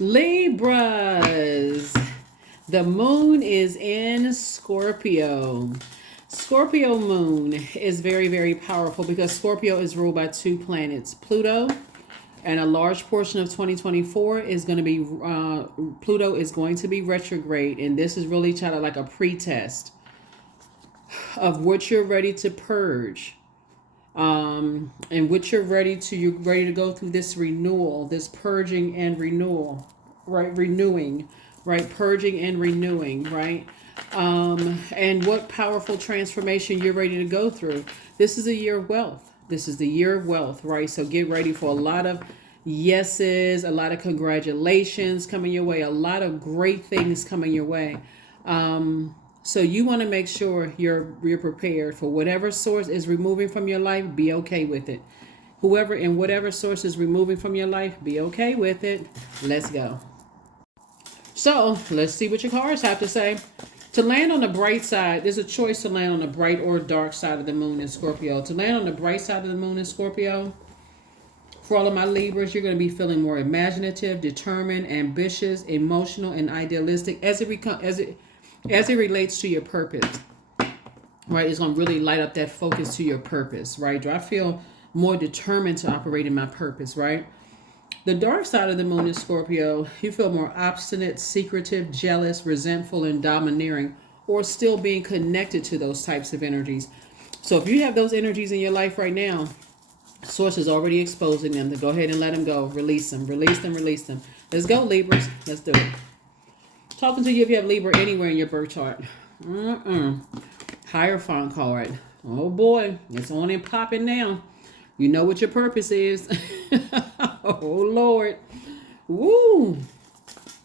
Libras. The moon is in Scorpio. Scorpio moon is very, very powerful because Scorpio is ruled by two planets, Pluto, and a large portion of 2024 is going to be Pluto is going to be retrograde, and this is really kind of like a pretest of what you're ready to purge, and what you're ready to go through this renewal, this purging and renewal, right? Renewing, right? Purging and renewing, right? And what powerful transformation you're ready to go through. This is a year of wealth. This is the year of wealth, right? So get ready for a lot of yeses, a lot of congratulations coming your way, a lot of great things coming your way. So you want to make sure you're prepared for whatever source is removing from your life. Be okay with it. Whoever and whatever source is removing from your life, be okay with it. Let's go. So let's see what your cards have to say. To land on the bright side, there's a choice to land on the bright or dark side of the moon in Scorpio. To land on the bright side of the moon in Scorpio, for all of my Libras, you're going to be feeling more imaginative, determined, ambitious, emotional, and idealistic as it relates to your purpose. Right? It's going to really light up that focus to your purpose. Right? Do I feel more determined to operate in my purpose? Right? The dark side of the moon in Scorpio, you feel more obstinate, secretive, jealous, resentful, and domineering, or still being connected to those types of energies. So if you have those energies in your life right now, Source is already exposing them. To go ahead and let them go. Release them, release them, release them. Let's go, Libras. Let's do it. Talking to you if you have Libra anywhere in your birth chart. Hierophant card. Oh boy, it's on and popping now. You know what your purpose is. Oh Lord. Woo.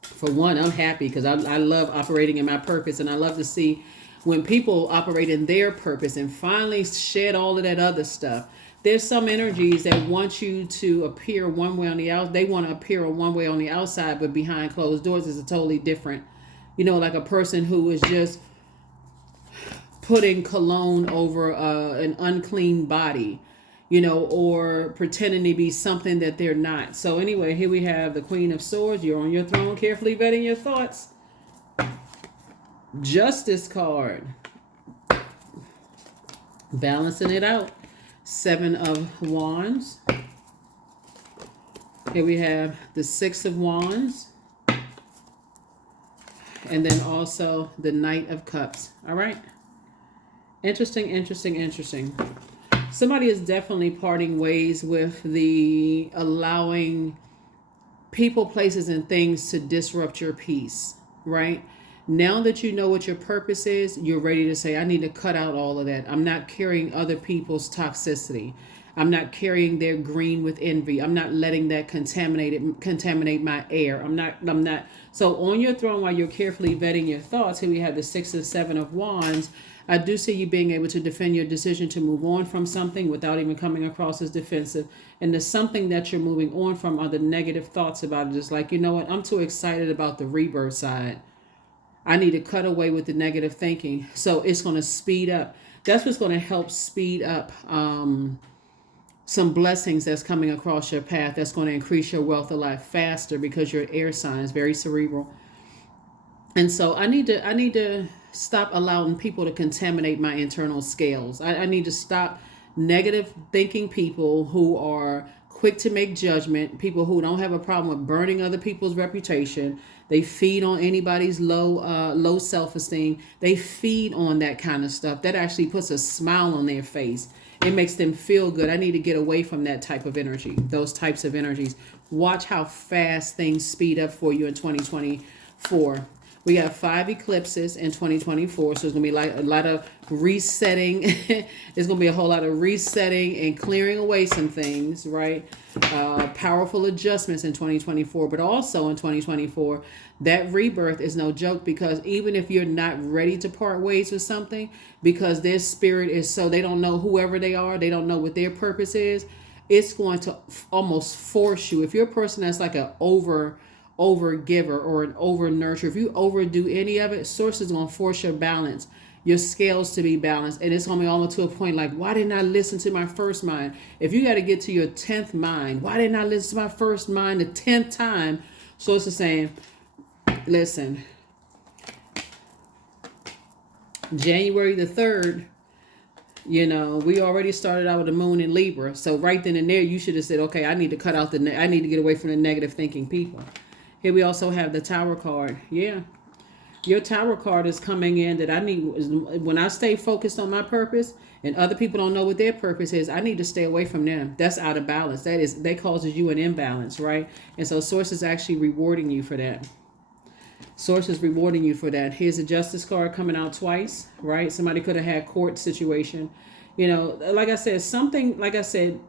For one, I'm happy because I love operating in my purpose, and I love to see when people operate in their purpose and finally shed all of that other stuff. There's some energies that want you to appear one way on the out. They want to appear one way on the outside, but behind closed doors is a totally different. Like a person who is just putting cologne over an unclean body, or pretending to be something that they're not. So anyway, here we have the Queen of Swords. You're on your throne, carefully vetting your thoughts. Justice card. Balancing it out. Seven of Wands. Here we have the Six of Wands. And then also the Knight of Cups. All right. Interesting, interesting, interesting. Somebody is definitely parting ways with the allowing people, places, and things to disrupt your peace, right? Now that you know what your purpose is, you're ready to say, I need to cut out all of that. I'm not carrying other people's toxicity. I'm not carrying their green with envy. I'm not letting that contaminate my air. I'm not. So on your throne, while you're carefully vetting your thoughts, here we have the Six and Seven of Wands. I do see you being able to defend your decision to move on from something without even coming across as defensive. And the something that you're moving on from are the negative thoughts about it. It's like, you know what? I'm too excited about the rebirth side. I need to cut away with the negative thinking. So it's going to speed up. That's what's going to help speed up some blessings that's coming across your path. That's going to increase your wealth a lot faster because your air sign is very cerebral. And so I need to stop allowing people to contaminate my internal scales. I need to stop negative thinking people who are quick to make judgment, people who don't have a problem with burning other people's reputation. They feed on anybody's low self-esteem. They feed on that kind of stuff. That actually puts a smile on their face. It makes them feel good. I need to get away from that type of energy, those types of energies. Watch how fast things speed up for you in 2024. We have 5 eclipses in 2024, so it's going to be like a lot of resetting. There's going to be a whole lot of resetting and clearing away some things, right? Powerful adjustments in 2024, but also in 2024, that rebirth is no joke, because even if you're not ready to part ways with something, because their spirit is so, they don't know whoever they are, they don't know what their purpose is, it's going to almost force you. If you're a person that's like an over giver or an over nurturer, if you overdo any of it, Source is going to force your balance, your scales to be balanced. And it's going to be almost to a point like, why didn't I listen to my first mind? If you got to get to your 10th mind, why didn't I listen to my first mind the 10th time? Source is saying, listen, January the 3rd, you know, we already started out with the moon in Libra. So right then and there, you should have said, okay, I need to cut out I need to get away from the negative thinking people. Here we also have the Tower card. Yeah. Your Tower card is coming in that I need, when I stay focused on my purpose and other people don't know what their purpose is, I need to stay away from them. That's out of balance. That causes you an imbalance, right? And so Source is actually rewarding you for that. Source is rewarding you for that. Here's a Justice card coming out twice, right? Somebody could have had court situation. You know, like I said,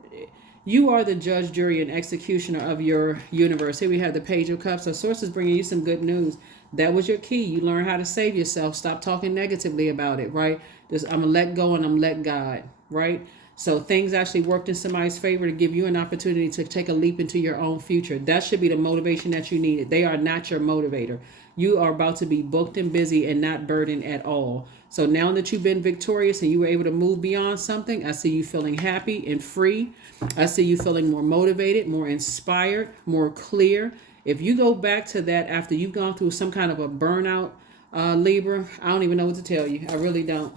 you are the judge, jury, and executioner of your universe. Here we have the Page of Cups. So Source is bringing you some good news. That was your key. You learn how to save yourself. Stop talking negatively about it, right? Just, I'm going to let go and I'm let God, right? So things actually worked in somebody's favor to give you an opportunity to take a leap into your own future. That should be the motivation that you needed. They are not your motivator. You are about to be booked and busy and not burdened at all. So now that you've been victorious and you were able to move beyond something, I see you feeling happy and free. I see you feeling more motivated, more inspired, more clear. If you go back to that after you've gone through some kind of a burnout, Libra, I don't even know what to tell you. I really don't.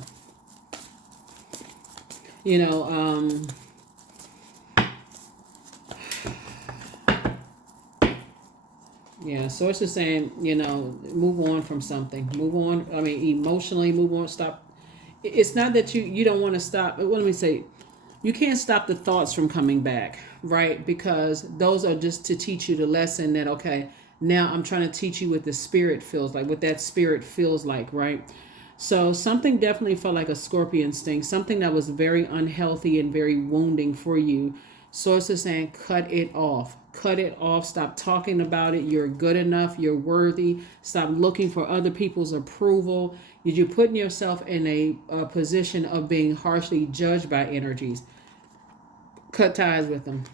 You know, yeah, Source is saying, you know, move on from something. Move on. I mean, emotionally, move on. Stop. It's not that you don't want to stop. Let me say, you can't stop the thoughts from coming back, right? Because those are just to teach you the lesson that, okay, now I'm trying to teach you what the spirit feels like, what that spirit feels like, right? So something definitely felt like a scorpion sting, something that was very unhealthy and very wounding for you. Source is saying, cut it off. Cut it off. Stop talking about it. You're good enough. You're worthy. Stop looking for other people's approval. You're putting yourself in a position of being harshly judged by energies. Cut ties with them.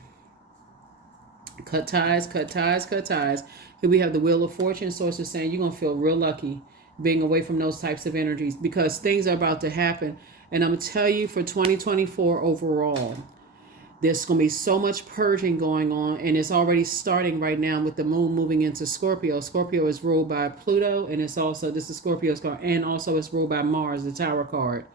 Cut ties, cut ties, cut ties. Here we have the Wheel of Fortune. Source is saying you're going to feel real lucky being away from those types of energies because things are about to happen. And I'm going to tell you, for 2024 overall, there's going to be so much purging going on, and it's already starting right now with the moon moving into Scorpio. Scorpio is ruled by Pluto, and it's also, this is Scorpio's card, and also it's ruled by Mars, the Tower card.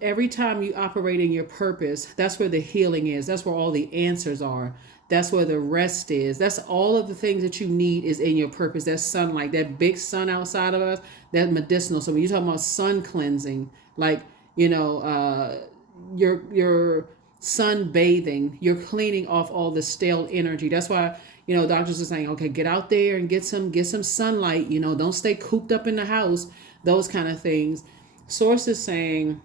Every time you operate in your purpose, that's where the healing is. That's where all the answers are. That's where the rest is. That's all of the things that you need is in your purpose. That sunlight, that big sun outside of us, that medicinal. So when you're talking about sun cleansing, like, you know, your sun bathing, you're cleaning off all the stale energy. That's why, you know, doctors are saying, okay, get out there and get some sunlight. You know, don't stay cooped up in the house. Those kind of things. Source is saying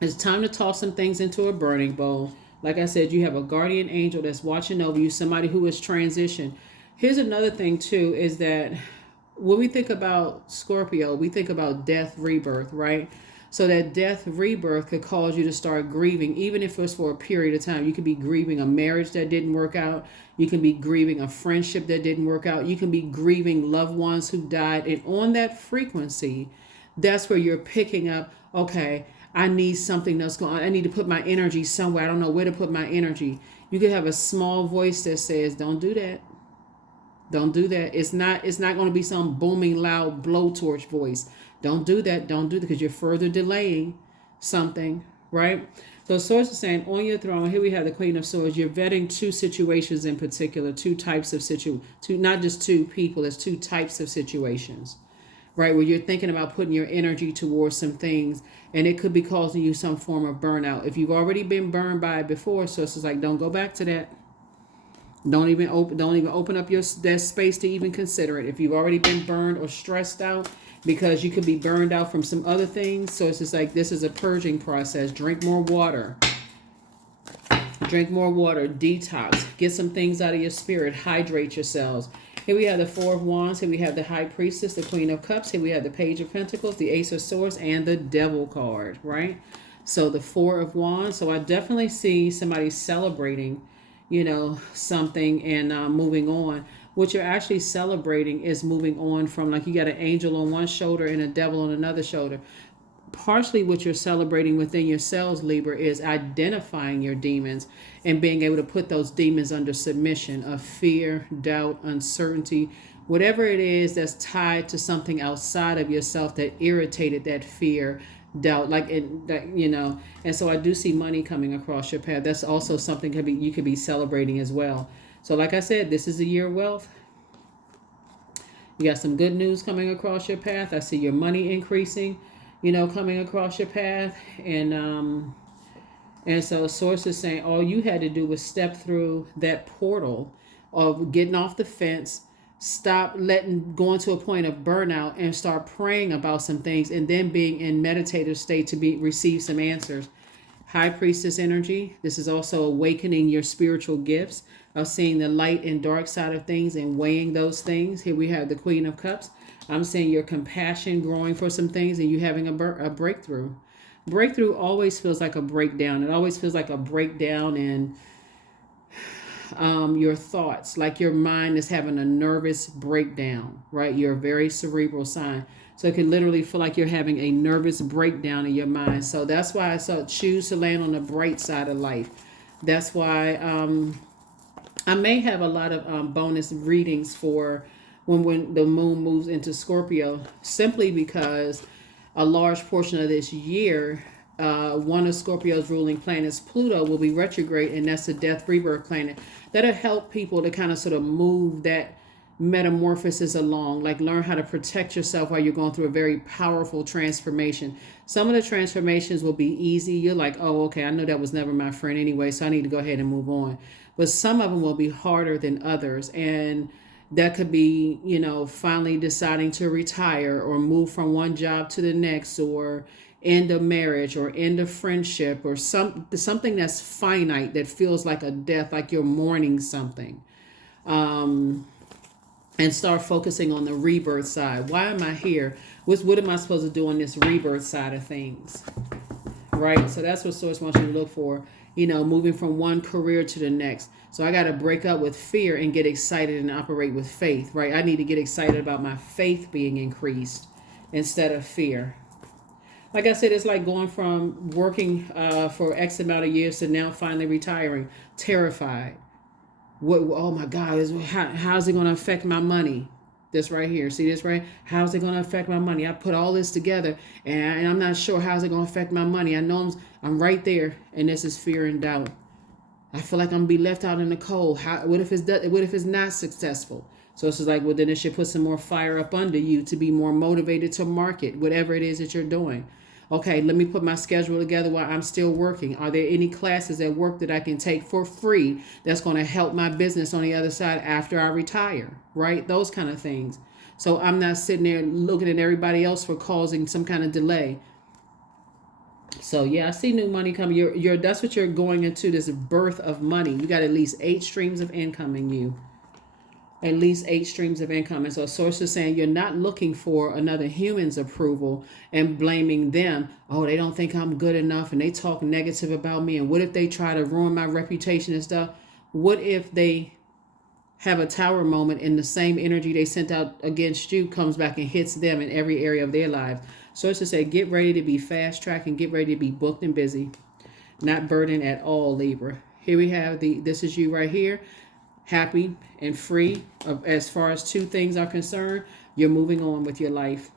it's time to toss some things into a burning bowl. Like I said, you have a guardian angel that's watching over you, somebody who has transitioned. Here's another thing, too, is that when we think about Scorpio, we think about death, rebirth, right? So that death, rebirth could cause you to start grieving, even if it's for a period of time. You could be grieving a marriage that didn't work out. You can be grieving a friendship that didn't work out. You can be grieving loved ones who died. And on that frequency, that's where you're picking up, okay, I need something that's going on. I need to put my energy somewhere. I don't know where to put my energy. You could have a small voice that says, don't do that. Don't do that. It's not going to be some booming, loud blowtorch voice. Don't do that. Don't do that, because you're further delaying something, right? So Source is saying on your throne, here we have the Queen of Swords. You're vetting two situations in particular, two types of not just two people, it's two types of situations. Right, where you're thinking about putting your energy towards some things, and it could be causing you some form of burnout. If you've already been burned by it before, so it's like, don't go back to that. Don't even open up that space to even consider it. If you've already been burned or stressed out, because you could be burned out from some other things, so it's just like, this is a purging process. Drink more water. Drink more water. Detox. Get some things out of your spirit. Hydrate yourselves. Here we have the Four of Wands. Here we have the High Priestess, the Queen of Cups. Here we have the Page of Pentacles, the Ace of Swords, and the Devil card, right? So the Four of Wands. So I definitely see somebody celebrating, you know, something and moving on. What you're actually celebrating is moving on from, like, you got an angel on one shoulder and a devil on another shoulder. partially what you're celebrating within yourselves, Libra, is identifying your demons and being able to put those demons under submission of fear, doubt, uncertainty, whatever it is that's tied to something outside of yourself that irritated that fear, doubt, like it, that, you know. And so I do see money coming across your path. That's also something you could be celebrating as well. So like I said, this is the year of wealth. You got some good news coming across your path. I see your money increasing, you know, coming across your path. And so Source is saying all you had to do was step through that portal of getting off the fence, stop going to a point of burnout and start praying about some things, and then being in meditative state to receive some answers. High Priestess energy. This is also awakening your spiritual gifts of seeing the light and dark side of things and weighing those things. Here we have the Queen of Cups. I'm seeing your compassion growing for some things and you having a breakthrough. Breakthrough always feels like a breakdown. It always feels like a breakdown in your thoughts, like your mind is having a nervous breakdown, right? You're a very cerebral sign. So it can literally feel like you're having a nervous breakdown in your mind. So that's why I choose to land on the bright side of life. That's why I may have a lot of bonus readings for when the moon moves into Scorpio, simply because a large portion of this year, one of Scorpio's ruling planets, Pluto, will be retrograde, and that's the death rebirth planet. That'll help people to kind of sort of move that metamorphosis along, like learn how to protect yourself while you're going through a very powerful transformation. Some of the transformations will be easy. You're like, oh, okay, I know that was never my friend anyway, so I need to go ahead and move on. But some of them will be harder than others. And that could be, you know, finally deciding to retire or move from one job to the next, or end a marriage or end a friendship, or something that's finite that feels like a death, like you're mourning something. And start focusing on the rebirth side. Why am I here? What am I supposed to do on this rebirth side of things? Right? So that's what Source wants you to look for. You know, moving from one career to the next. So I got to break up with fear and get excited and operate with faith, right? I need to get excited about my faith being increased instead of fear. Like I said, it's like going from working for X amount of years to now finally retiring, terrified. Oh my God, how's it going to affect my money? This right here. See this right? How's it going to affect my money? I put all this together and I'm not sure how's it going to affect my money. I know I'm right there, and this is fear and doubt. I feel like I'm going to be left out in the cold. What if it's not successful? So it's just like, well, then it should put some more fire up under you to be more motivated to market whatever it is that you're doing. Okay, let me put my schedule together while I'm still working. Are there any classes at work that I can take for free that's going to help my business on the other side after I retire, right? Those kind of things. So I'm not sitting there looking at everybody else for causing some kind of delay. So yeah, I see new money coming. That's what you're going into, this birth of money. You got at least 8 streams of income in you. At least 8 streams of income. And so Source is saying you're not looking for another human's approval and blaming them. Oh, they don't think I'm good enough and they talk negative about me. And what if they try to ruin my reputation and stuff? What if they have a tower moment and the same energy they sent out against you comes back and hits them in every area of their lives? Source is saying get ready to be fast tracked and get ready to be booked and busy. Not burdened at all, Libra. Here we have this is you right here. Happy and free as far as 2 things are concerned. You're moving on with your life.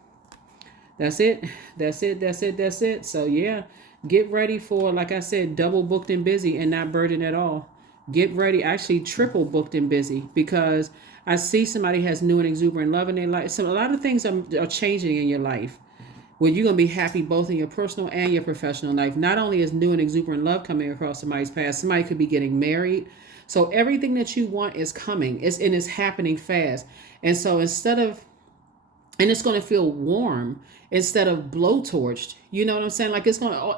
That's it. So yeah, get ready for, like I said, double booked and busy and not burdened at all. Get ready, actually triple booked and busy, because I see somebody has new and exuberant love in their life. So a lot of things are changing in your life, where you're going to be happy both in your personal and your professional life. Not only is new and exuberant love coming across somebody's path, somebody could be getting married. So everything that you want is coming. It's happening fast. And so and it's going to feel warm instead of blowtorched. You know what I'm saying? Like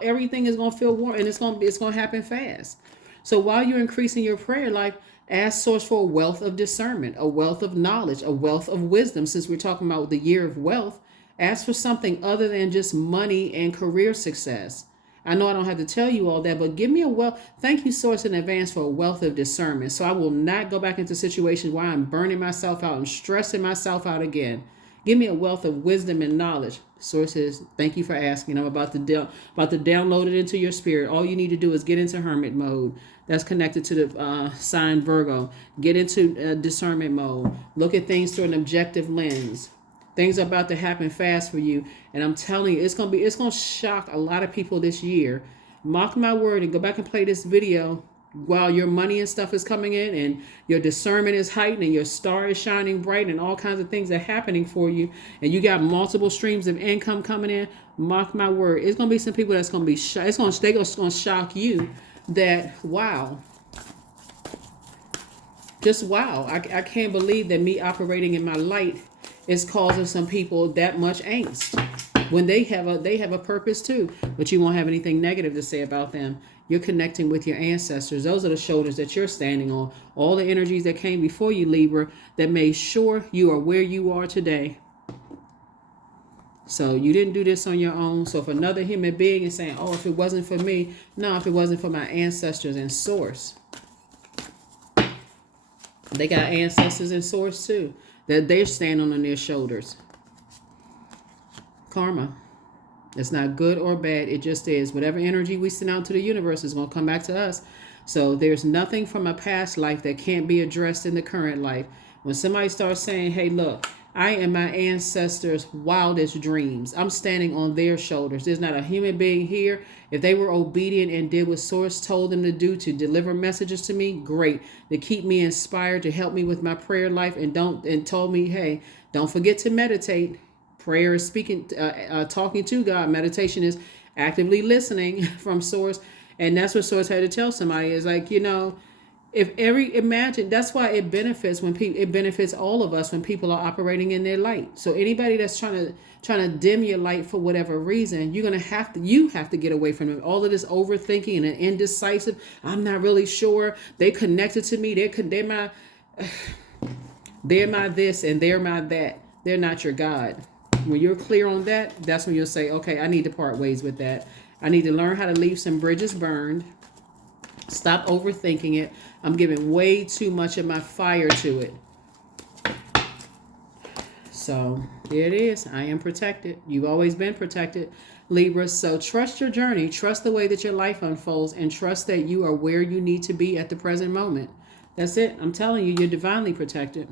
everything is going to feel warm, and it's going to happen fast. So while you're increasing your prayer life, ask Source for a wealth of discernment, a wealth of knowledge, a wealth of wisdom. Since we're talking about the year of wealth, ask for something other than just money and career success. I know I don't have to tell you all that, but give me a wealth. Thank you, Source, in advance for a wealth of discernment. So I will not go back into situations where I'm burning myself out and stressing myself out again. Give me a wealth of wisdom and knowledge. Source says, thank you for asking. I'm about to download it into your spirit. All you need to do is get into hermit mode. That's connected to the sign Virgo. Get into discernment mode. Look at things through an objective lens. Things are about to happen fast for you, and I'm telling you, it's gonna shock a lot of people this year. Mark my word, and go back and play this video while your money and stuff is coming in and your discernment is heightened and your star is shining bright and all kinds of things are happening for you and you got multiple streams of income coming in. Mark my word, it's going to be some people that's going to be they're going to shock you that, wow, just wow, I can't believe that me operating in my light is causing some people that much angst when they have a purpose too, but you won't have anything negative to say about them. You're connecting with your ancestors. Those are the shoulders that you're standing on. All the energies that came before you, Libra, that made sure you are where you are today. So you didn't do this on your own. So if another human being is saying, oh, if it wasn't for me, no, if it wasn't for my ancestors and source. They got ancestors and source too, that they're standing on their shoulders. Karma. It's not good or bad. It just is. Whatever energy we send out to the universe is going to come back to us. So there's nothing from a past life that can't be addressed in the current life. When somebody starts saying, hey, look, I am my ancestors' wildest dreams. I'm standing on their shoulders. There's not a human being here. If they were obedient and did what Source told them to do to deliver messages to me, great. To keep me inspired, to help me with my prayer life, and told me, hey, don't forget to meditate. Prayer is speaking, talking to God. Meditation is actively listening from Source. And that's what Source had to tell somebody is like, imagine, that's why it benefits it benefits all of us when people are operating in their light. So anybody that's trying to dim your light for whatever reason, you have to get away from them. All of this overthinking and indecisive. I'm not really sure. They connected to me. They're my this and they're my that. They're not your God. When you're clear on that, that's when you'll say, okay, I need to part ways with that. I need to learn how to leave some bridges burned. Stop overthinking it. I'm giving way too much of my fire to it. So here it is. I am protected. You've always been protected, Libra. So trust your journey. Trust the way that your life unfolds and trust that you are where you need to be at the present moment. That's it. I'm telling you, you're divinely protected.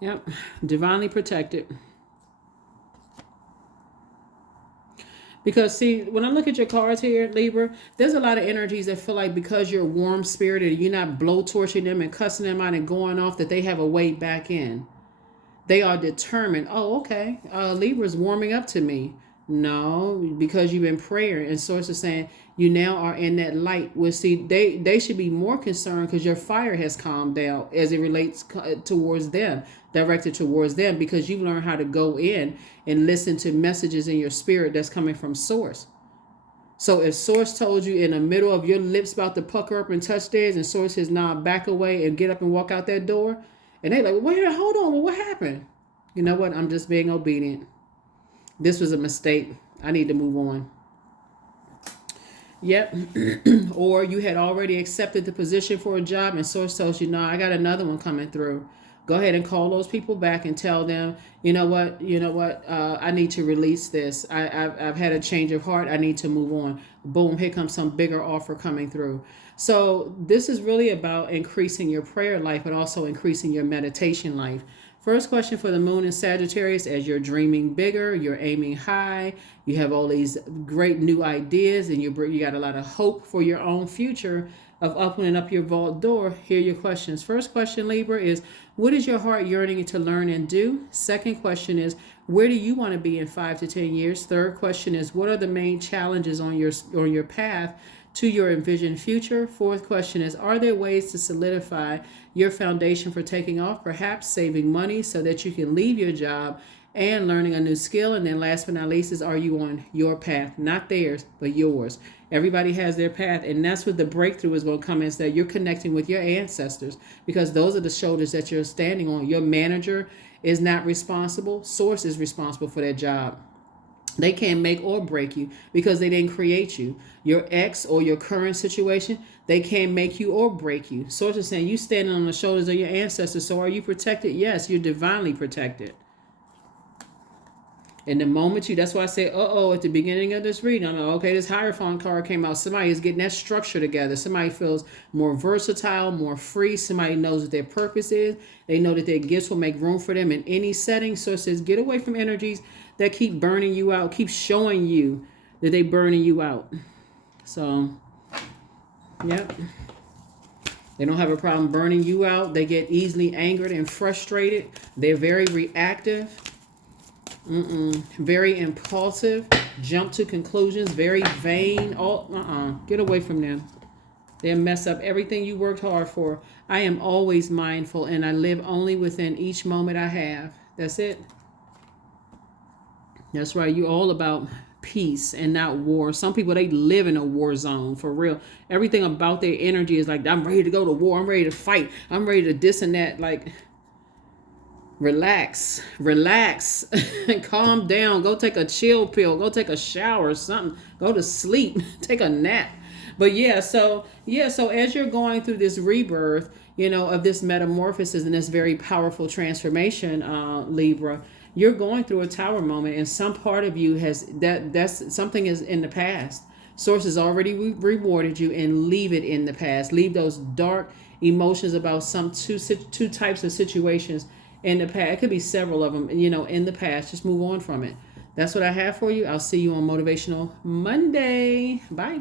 Yep. Divinely protected. Because, see, when I look at your cards here, Libra, there's a lot of energies that feel like because you're warm-spirited, you're not blowtorching them and cussing them out and going off, that they have a way back in. They are determined. Oh, okay, Libra's warming up to me. No, because you've been praying. And Source is saying you now are in that light. Well, see, they should be more concerned because your fire has calmed down as it relates towards them, directed towards them, because you've learned how to go in and listen to messages in your spirit that's coming from Source. So if Source told you in the middle of your lips about to pucker up and touch theirs, and Source says, nah, back away and get up and walk out that door, and they like, well, wait, hold on, well, what happened? You know what? I'm just being obedient. This was a mistake. I need to move on. Yep. Or you had already accepted the position for a job and Source tells you, no, I got another one coming through. Go ahead and call those people back and tell them, you know what, I need to release this. I've had a change of heart. I need to move on. Boom, here comes some bigger offer coming through. So this is really about increasing your prayer life, but also increasing your meditation life. First question for the moon in Sagittarius: as you're dreaming bigger, you're aiming high, you have all these great new ideas, and you got a lot of hope for your own future of opening up your vault door. Here are your questions. First question, Libra, is what is your heart yearning to learn and do? Second question is, where do you want to be in 5 to 10 years? Third question is, what are the main challenges on your path to your envisioned future? Fourth question is, are there ways to solidify your foundation for taking off, perhaps saving money so that you can leave your job and learning a new skill? And then last but not least is, are you on your path? Not theirs, but yours. Everybody has their path, and that's what the breakthrough is going to come, is that you're connecting with your ancestors, because those are the shoulders that you're standing on. Your manager is not responsible. Source is responsible for that job. They can't make or break you because they didn't create you. Your ex or your current situation, they can't make you or break you. Source is saying you standing on the shoulders of your ancestors. So are you protected? Yes, you're divinely protected. And the moment that's why I say, at the beginning of this reading, I'm like, okay, this Hierophant card came out. Somebody is getting that structure together. Somebody feels more versatile, more free. Somebody knows what their purpose is. They know that their gifts will make room for them in any setting. So it says, get away from energies that keep burning you out, keep showing you that they burning you out. So, yep. They don't have a problem burning you out. They get easily angered and frustrated. They're very reactive. Very impulsive, jump to conclusions, very vain. Get away from them. They'll mess up everything you worked hard for. I am always mindful and I live only within each moment I have. That's it. That's right. You're all about peace and not war. Some people, they live in a war zone for real. Everything about their energy is like, I'm ready to go to war. I'm ready to fight. I'm ready to this and that. Like, relax, calm down, go take a chill pill, go take a shower or something, go to sleep, take a nap. But so as you're going through this rebirth, of this metamorphosis and this very powerful transformation, Libra, you're going through a tower moment, and some part of you that's something is in the past. Source has already rewarded you, and leave it in the past. Leave those dark emotions about some two types of situations in the past. It could be several of them, in the past. Just move on from it. That's what I have for you. I'll see you on Motivational Monday. Bye.